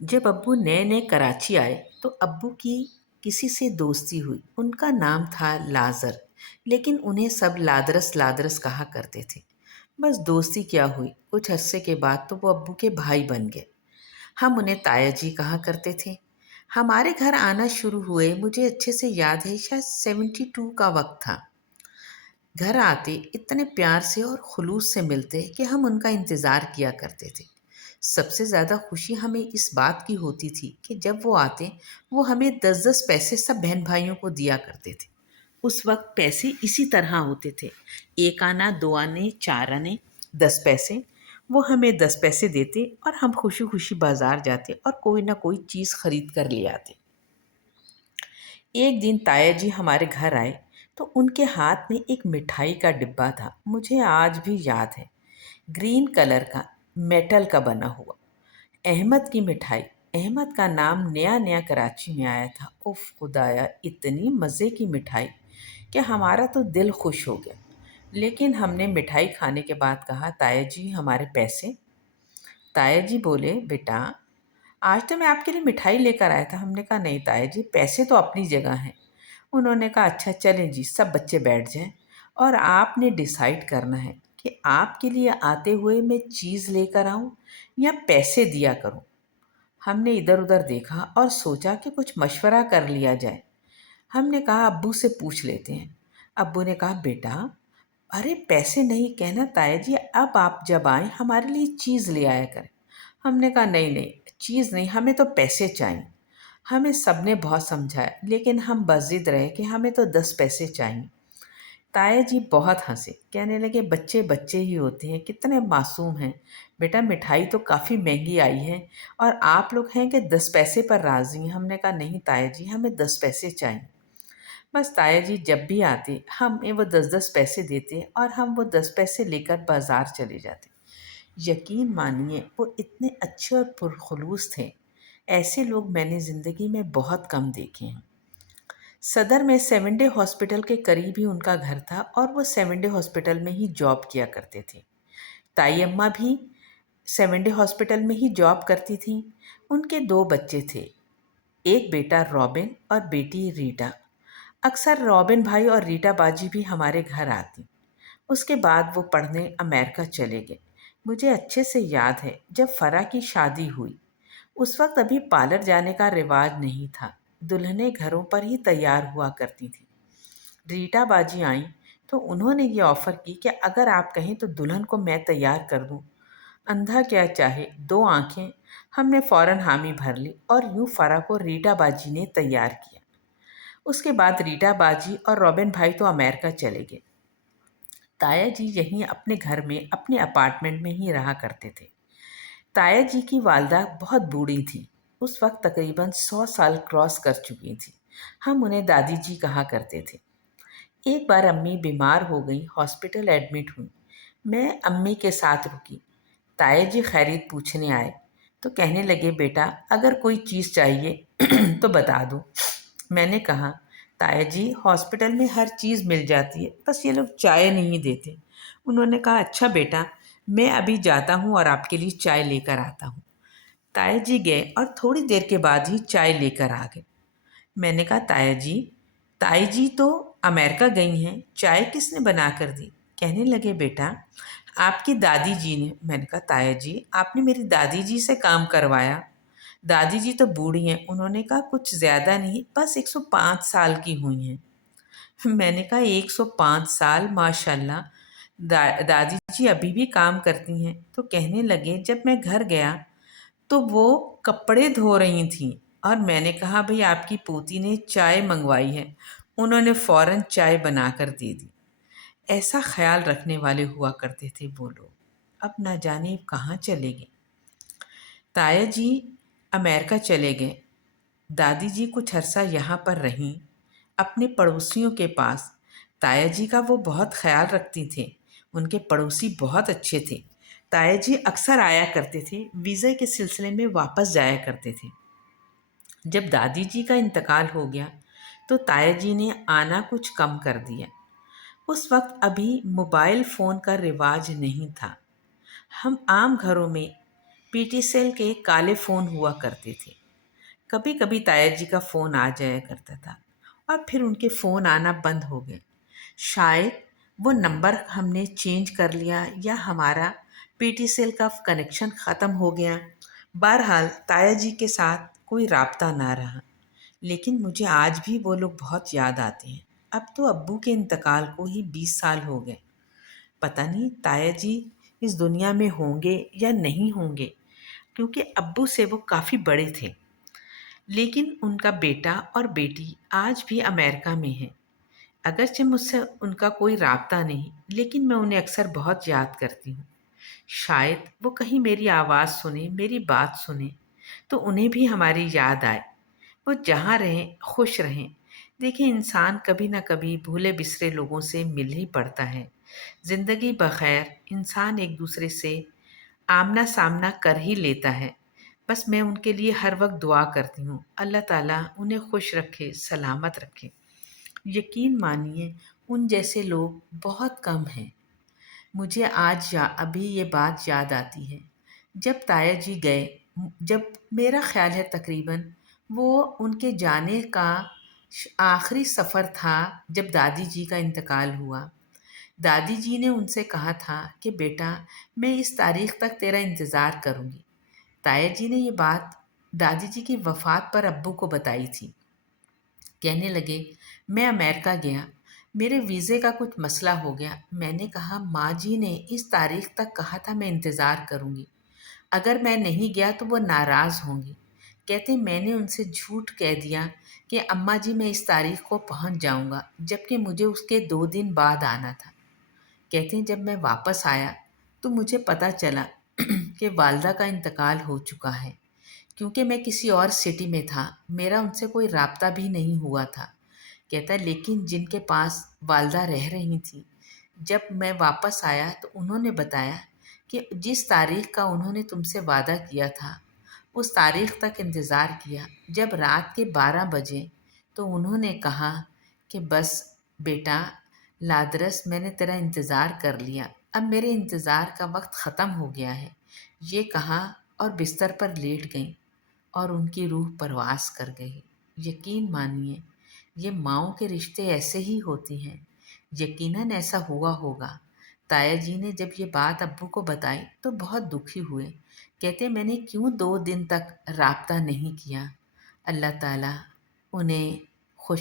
जब अब्बू नए नए कराची आए तो अब्बू की किसी से दोस्ती हुई। उनका नाम था लाजर, लेकिन उन्हें सब लादरस लादरस कहा करते थे। बस दोस्ती क्या हुई, कुछ अरसे के बाद तो वो अब्बू के भाई बन गए। हम उन्हें ताया जी कहा करते थे। हमारे घर आना शुरू हुए, मुझे अच्छे से याद है, शायद 72 का वक्त था। घर आते इतने प्यार से और खुलूस से मिलते कि हम उनका इंतज़ार किया करते थे। सबसे ज़्यादा खुशी हमें इस बात की होती थी कि जब वो आते, वो हमें 10-10 पैसे सब बहन भाइयों को दिया करते थे। उस वक्त पैसे इसी तरह होते थे, 1 आना, 2 आने, 4 आने, 10 पैसे। वो हमें 10 पैसे देते और हम खुशी खुशी बाजार जाते और कोई ना कोई चीज़ खरीद कर ले आते। एक दिन ताया जी हमारे घर आए तो उनके हाथ में एक मिठाई का डिब्बा था, मुझे आज भी याद है। ग्रीन कलर का, मेटल का बना हुआ। अहमद की मिठाई। अहमद का नाम नया नया कराची में आया था। उफ खुदाया, इतनी मज़े की मिठाई कि हमारा तो दिल खुश हो गया। लेकिन हमने मिठाई खाने के बाद कहा, ताया जी हमारे पैसे। ताया जी बोले, बेटा आज तो मैं आपके लिए मिठाई लेकर आया था। हमने कहा, नहीं ताया जी, पैसे तो अपनी जगह हैं। उन्होंने कहा, अच्छा चलें जी, सब बच्चे बैठ जाएं और आपने डिसाइड करना है कि आपके लिए आते हुए मैं चीज़ लेकर आऊं या पैसे दिया करूं। हमने इधर उधर देखा और सोचा कि कुछ मशवरा कर लिया जाए। हमने कहा, अब्बू से पूछ लेते हैं। अब्बू ने कहा, बेटा अरे पैसे नहीं कहना ताया जी, अब आप जब आए हमारे लिए चीज़ ले आया करें। हमने कहा, नहीं नहीं, चीज़ नहीं, हमें तो पैसे चाहिए। हमें सबने बहुत समझाया, लेकिन हम बज़िद रहे कि हमें तो 10 पैसे चाहिए। ताया जी बहुत हंसे, कहने लगे, बच्चे बच्चे ही होते हैं, कितने मासूम हैं। बेटा मिठाई तो काफ़ी महंगी आई है और आप लोग हैं कि 10 पैसे पर राज़ी हैं। हमने कहा, नहीं ताया जी, हमें 10 पैसे चाहिए। बस ताया जी जब भी आते हमें वो 10-10 पैसे देते और हम वो 10 पैसे लेकर बाज़ार चले जाते। यकीन मानिए वो इतने अच्छे और पुरखलूस थे। ऐसे लोग मैंने ज़िंदगी में बहुत कम देखे हैं। सदर में 7 डे हॉस्पिटल के करीब ही उनका घर था और वो 7 डे हॉस्पिटल में ही जॉब किया करते थे। ताई अम्मा भी 7 डे हॉस्पिटल में ही जॉब करती थी। उनके 2 बच्चे थे, एक बेटा रॉबिन और बेटी रीटा। अक्सर रॉबिन भाई और रीटा बाजी भी हमारे घर आती। उसके बाद वो पढ़ने अमेरिका चले गए। मुझे अच्छे से याद है जब फ़रा की शादी हुई, उस वक्त अभी पार्लर जाने का रिवाज नहीं था। दुल्हनें घरों पर ही तैयार हुआ करती थी। रीटा बाजी आई तो उन्होंने ये ऑफ़र की कि अगर आप कहें तो दुल्हन को मैं तैयार कर दूं। अंधा क्या चाहे, 2 आंखें। हमने फ़ौरन हामी भर ली और यूं फ़रा को रीटा बाजी ने तैयार किया। उसके बाद रीटा बाजी और रॉबिन भाई तो अमेरिका चले गए। ताया जी यहीं अपने घर में, अपने अपार्टमेंट में ही रहा करते थे। ताया जी की वालदा बहुत बूढ़ी थी, उस वक्त तकरीबन 100 साल क्रॉस कर चुकी थी। हम उन्हें दादी जी कहा करते थे। एक बार अम्मी बीमार हो गई, हॉस्पिटल एडमिट हुई। मैं अम्मी के साथ रुकी। ताया जी खैरियत पूछने आए तो कहने लगे, बेटा अगर कोई चीज़ चाहिए तो बता दो। मैंने कहा, ताया जी हॉस्पिटल में हर चीज़ मिल जाती है, बस ये लोग चाय नहीं देते। उन्होंने कहा, अच्छा बेटा, मैं अभी जाता हूँ और आपके लिए चाय लेकर आता हूँ। ताया जी गए और थोड़ी देर के बाद ही चाय लेकर आ गए। मैंने कहा, ताया जी, ताई जी तो अमेरिका गई हैं, चाय किसने बना कर दी? कहने लगे, बेटा आपकी दादी जी ने। मैंने कहा, ताया जी आपने मेरी दादी जी से काम करवाया? दादी जी तो बूढ़ी हैं। उन्होंने कहा, कुछ ज़्यादा नहीं, बस 105 साल की हुई हैं। मैंने कहा, 105 साल, माशाल्लाह। दादी जी अभी भी काम करती हैं। तो कहने लगे, जब मैं घर गया तो वो कपड़े धो रही थीं और मैंने कहा, भाई आपकी पोती ने चाय मंगवाई है। उन्होंने फ़ौरन चाय बनाकर दे दी। ऐसा ख्याल रखने वाले हुआ करते थे वो लोग। अब ना जाने कहाँ चले गए। ताया जी अमेरिका चले गए। दादी जी कुछ अरसा यहाँ पर रहीं, अपने पड़ोसियों के पास। ताया जी का वो बहुत ख्याल रखती थी। उनके पड़ोसी बहुत अच्छे थे। ताया जी अक्सर आया करते थे, वीज़ा के सिलसिले में वापस जाया करते थे। जब दादी जी का इंतकाल हो गया तो ताया जी ने आना कुछ कम कर दिया। उस वक्त अभी मोबाइल फ़ोन का रिवाज नहीं था। हम आम घरों में पीटी सेल के काले फ़ोन हुआ करते थे। कभी कभी ताया जी का फ़ोन आ जाया करता था और फिर उनके फ़ोन आना बंद हो गए। शायद वो नंबर हमने चेंज कर लिया या हमारा पीटी सेल का कनेक्शन ख़त्म हो गया। बहरहाल ताया जी के साथ कोई राब्ता ना रहा। लेकिन मुझे आज भी वो लोग बहुत याद आते हैं। अब तो अब्बू के इंतकाल को ही 20 साल हो गए। पता नहीं ताया जी इस दुनिया में होंगे या नहीं होंगे, क्योंकि अब्बू से वो काफ़ी बड़े थे। लेकिन उनका बेटा और बेटी आज भी अमेरिका में हैं। अगरचे मुझसे उनका कोई राब्ता नहीं, लेकिन मैं उन्हें अक्सर बहुत याद करती हूँ। शायद वो कहीं मेरी आवाज़ सुने, मेरी बात सुने, तो उन्हें भी हमारी याद आए। वो जहाँ रहें, खुश रहें। देखिए, इंसान कभी ना कभी भूले बिसरे लोगों से मिल ही पड़ता है। ज़िंदगी बख़ैर इंसान एक दूसरे से आमना सामना कर ही लेता है। बस मैं उनके लिए हर वक्त दुआ करती हूँ, अल्लाह ताला उन्हें खुश रखे, सलामत रखे। यकीन मानिए, उन जैसे लोग बहुत कम हैं। मुझे अभी ये बात याद आती है। जब ताया जी गए, जब मेरा ख़्याल है तकरीबन वो उनके जाने का आखिरी सफ़र था जब दादी जी का इंतकाल हुआ। दादी जी ने उनसे कहा था कि बेटा, मैं इस तारीख़ तक तेरा इंतज़ार करूँगी। ताया जी ने ये बात दादी जी की वफ़ात पर अब्बू को बताई थी। कहने लगे, मैं अमेरिका गया, मेरे वीज़े का कुछ मसला हो गया। मैंने कहा, माँ जी ने इस तारीख तक कहा था मैं इंतज़ार करूँगी। अगर मैं नहीं गया तो वो नाराज़ होंगी। कहते मैंने उनसे झूठ कह दिया कि अम्मा जी मैं इस तारीख को पहुँच जाऊँगा, जबकि मुझे उसके 2 दिन बाद आना था। कहते हैं जब मैं वापस आया तो मुझे पता चला कि वालदा का इंतकाल हो चुका है। क्योंकि मैं किसी और सिटी में था, मेरा उनसे कोई राब्ता भी नहीं हुआ था। कहता है लेकिन जिनके पास वालदा रह रही थी, जब मैं वापस आया तो उन्होंने बताया कि जिस तारीख का उन्होंने तुमसे वादा किया था, उस तारीख तक इंतज़ार किया। जब रात के 12 बजे तो उन्होंने कहा कि बस बेटा लादरस, मैंने तेरा इंतज़ार कर लिया, अब मेरे इंतज़ार का वक्त ख़त्म हो गया है। ये कहा और बिस्तर पर लेट गईं और उनकी रूह परवास कर गई। यकीन मानिए, ये माँओं के रिश्ते ऐसे ही होती हैं। यकीनन ऐसा हुआ होगा। ताया जी ने जब ये बात अब्बू को बताई तो बहुत दुखी हुए। कहते मैंने क्यों 2 दिन तक राब्ता नहीं किया। अल्लाह ताला उन्हें खुश